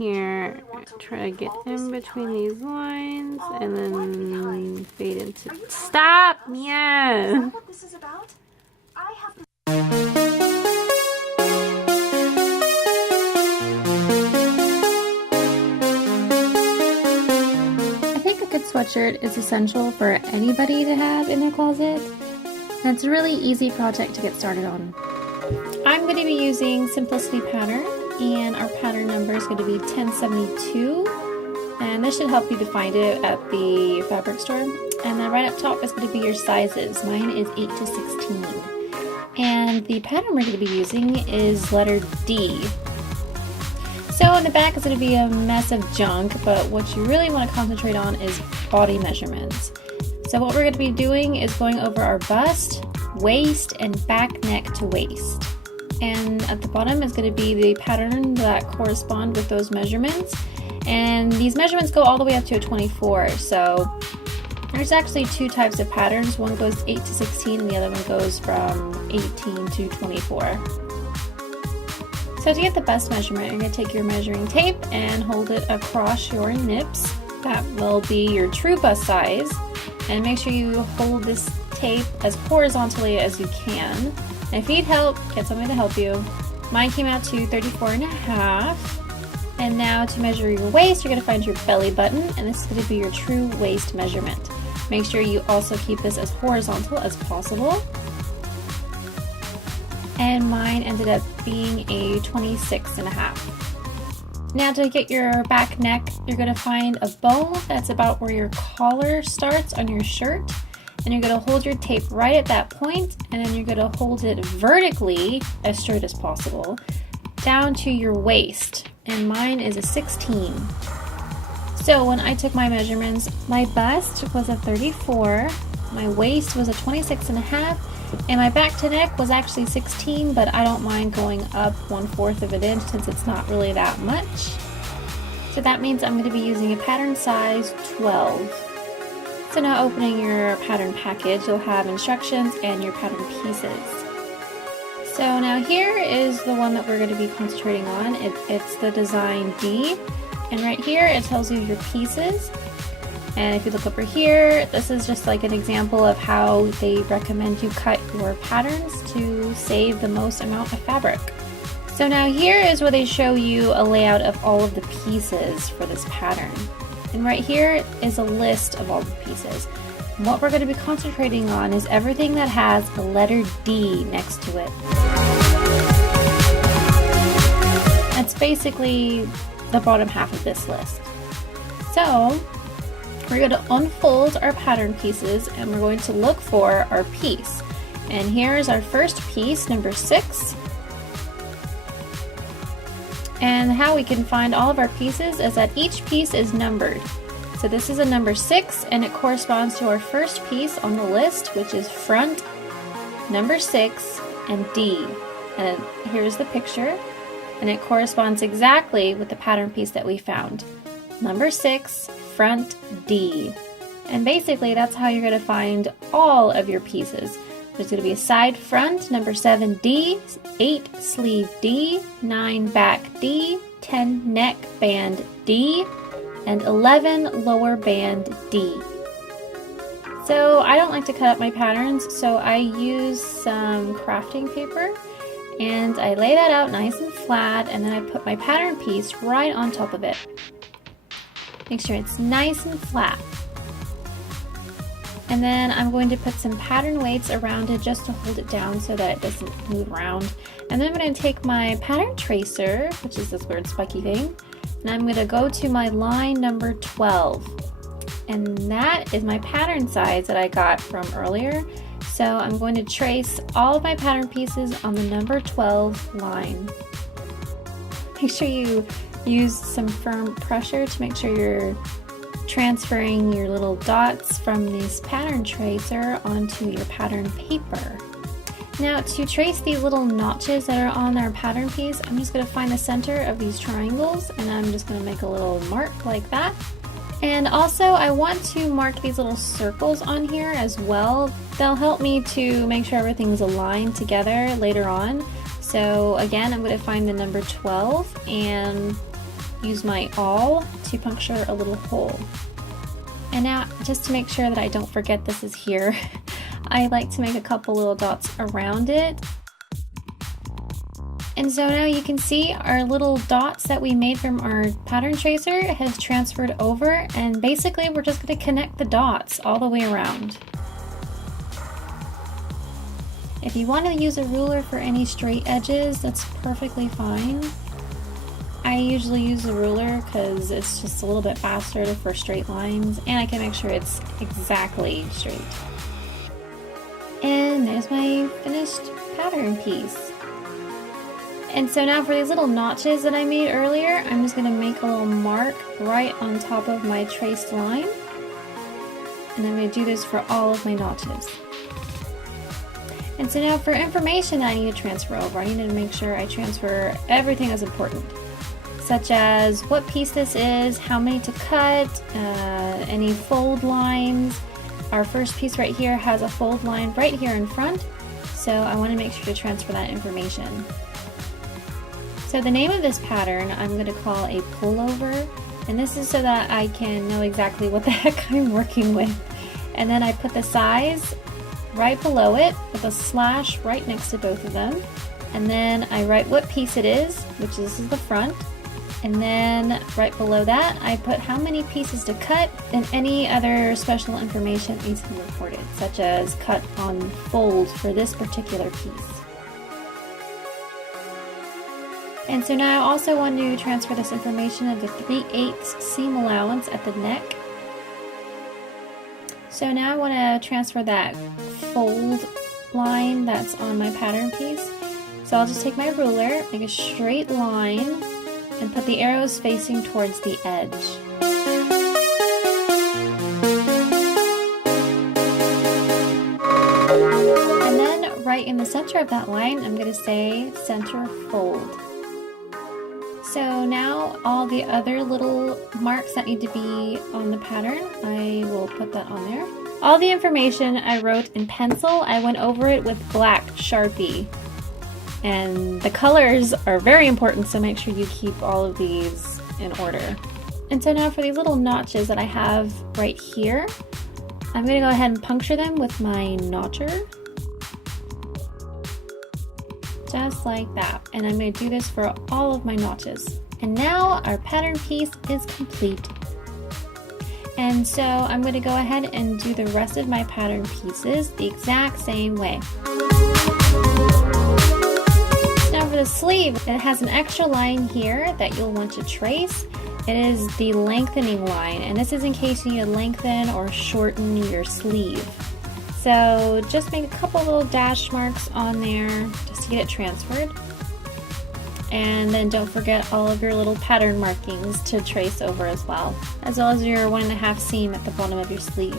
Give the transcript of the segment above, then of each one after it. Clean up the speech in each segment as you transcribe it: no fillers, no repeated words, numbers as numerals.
Here, try to get in between these lines and then fade into. Stop! Yeah! What this is about? I have to. I think a good sweatshirt is essential for anybody to have in their closet. And it's a really easy project to get started on. I'm going to be using Simplicity pattern, and our pattern number is going to be 1072, and this should help you to find it at the fabric store. And then right up top is going to be your sizes. Mine is 8 to 16. And the pattern we're going to be using is letter D. So in the back is going to be a mess of junk, but what you really want to concentrate on is body measurements. So what we're going to be doing is going over our bust, waist, and back neck to waist. And at the bottom is going to be the pattern that correspond with those measurements. And these measurements go all the way up to a 24. So there's actually two types of patterns. One goes 8 to 16 and the other one goes from 18 to 24. So to get the bust measurement, you're going to take your measuring tape and hold it across your nips. That will be your true bust size. And make sure you hold this tape as horizontally as you can. And if you need help, get somebody to help you. Mine came out to 34.5. And now to measure your waist, you're going to find your belly button, and this is going to be your true waist measurement. Make sure you also keep this as horizontal as possible. And mine ended up being a 26.5. Now to get your back neck, you're going to find a bow that's about where your collar starts on your shirt. And you're going to hold your tape right at that point, and then you're going to hold it vertically, as straight as possible, down to your waist. And mine is a 16. So when I took my measurements, my bust was a 34, my waist was a 26.5, and my back to neck was actually 16, but I don't mind going up 1/4 of an inch since it's not really that much. So that means I'm going to be using a pattern size 12. So now opening your pattern package, you'll have instructions and your pattern pieces. So now here is the one that we're going to be concentrating on. It's the design D, and right here it tells you your pieces. And if you look over here, this is just like an example of how they recommend you cut your patterns to save the most amount of fabric. So now here is where they show you a layout of all of the pieces for this pattern. And right here is a list of all the pieces. And what we're going to be concentrating on is everything that has the letter D next to it. That's basically the bottom half of this list. So we're going to unfold our pattern pieces and we're going to look for our piece. And here is our first piece, number 6. And how we can find all of our pieces is that each piece is numbered. So this is a number 6 and it corresponds to our first piece on the list, which is front, number 6, and D. And here's the picture, and it corresponds exactly with the pattern piece that we found. Number 6, front, D. And basically that's how you're going to find all of your pieces. There's going to be a side front, number 7 D, 8 sleeve D, 9 back D, 10 neck band D, and 11 lower band D. So I don't like to cut up my patterns, so I use some crafting paper and I lay that out nice and flat, and then I put my pattern piece right on top of it. Make sure it's nice and flat. And then I'm going to put some pattern weights around it just to hold it down so that it doesn't move around. And then I'm going to take my pattern tracer, which is this weird spiky thing, and I'm going to go to my line number 12. And that is my pattern size that I got from earlier. So I'm going to trace all of my pattern pieces on the number 12 line. Make sure you use some firm pressure to make sure you're transferring your little dots from this pattern tracer onto your pattern paper. Now to trace these little notches that are on our pattern piece, I'm just going to find the center of these triangles and I'm just going to make a little mark like that. And also I want to mark these little circles on here as well. They'll help me to make sure everything's aligned together later on. So again, I'm going to find the number 12 and use my awl to puncture a little hole. And now, just to make sure that I don't forget this is here, I like to make a couple little dots around it. And so now you can see our little dots that we made from our pattern tracer has transferred over, and basically we're just going to connect the dots all the way around. If you want to use a ruler for any straight edges, that's perfectly fine. I usually use a ruler because it's just a little bit faster for straight lines, and I can make sure it's exactly straight. And there's my finished pattern piece. And so now for these little notches that I made earlier, I'm just going to make a little mark right on top of my traced line. And I'm going to do this for all of my notches. And so now for information I need to transfer over, I need to make sure I transfer everything that's important, such as what piece this is, how many to cut, any fold lines. Our first piece right here has a fold line right here in front, so I want to make sure to transfer that information. So the name of this pattern I'm going to call a pullover, and this is so that I can know exactly what the heck I'm working with. And then I put the size right below it with a slash right next to both of them, and then I write what piece it is, which is the front, and then right below that I put how many pieces to cut and any other special information that needs to be reported, such as cut on fold for this particular piece. And so now I also want to transfer this information of the 3/8 seam allowance at the neck. So now I want to transfer that fold line that's on my pattern piece. So I'll just take my ruler, make a straight line, and put the arrows facing towards the edge. And then right in the center of that line, I'm going to say center fold. So now all the other little marks that need to be on the pattern, I will put that on there. All the information I wrote in pencil, I went over it with black Sharpie. And the colors are very important, so make sure you keep all of these in order. And so now for these little notches that I have right here, I'm going to go ahead and puncture them with my notcher. Just like that. And I'm going to do this for all of my notches. And now our pattern piece is complete. And so I'm going to go ahead and do the rest of my pattern pieces the exact same way. Now for the sleeve, it has an extra line here that you'll want to trace. It is the lengthening line, and this is in case you need to lengthen or shorten your sleeve. So just make a couple little dash marks on there just to get it transferred. And then don't forget all of your little pattern markings to trace over as well as your 1.5 seam at the bottom of your sleeve.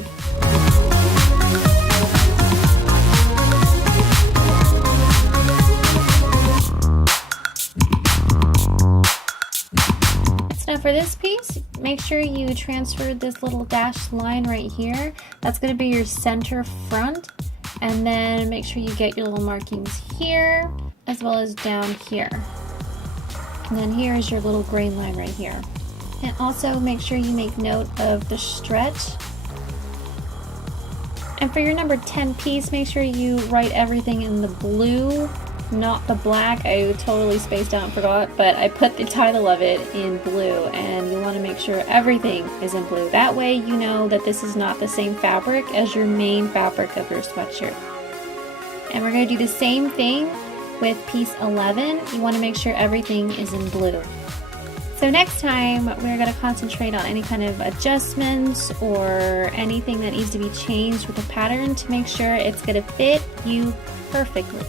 So now for this piece, make sure you transfer this little dashed line right here. That's going to be your center front. And then make sure you get your little markings here as well as down here. And then here is your little grain line right here. And also make sure you make note of the stretch. And for your number 10 piece, make sure you write everything in the blue, not the black. I totally spaced out and forgot, but I put the title of it in blue, and you want to make sure everything is in blue. That way you know that this is not the same fabric as your main fabric of your sweatshirt. And we're going to do the same thing with piece 11. You want to make sure everything is in blue. So next time we're going to concentrate on any kind of adjustments or anything that needs to be changed with the pattern to make sure it's going to fit you perfectly.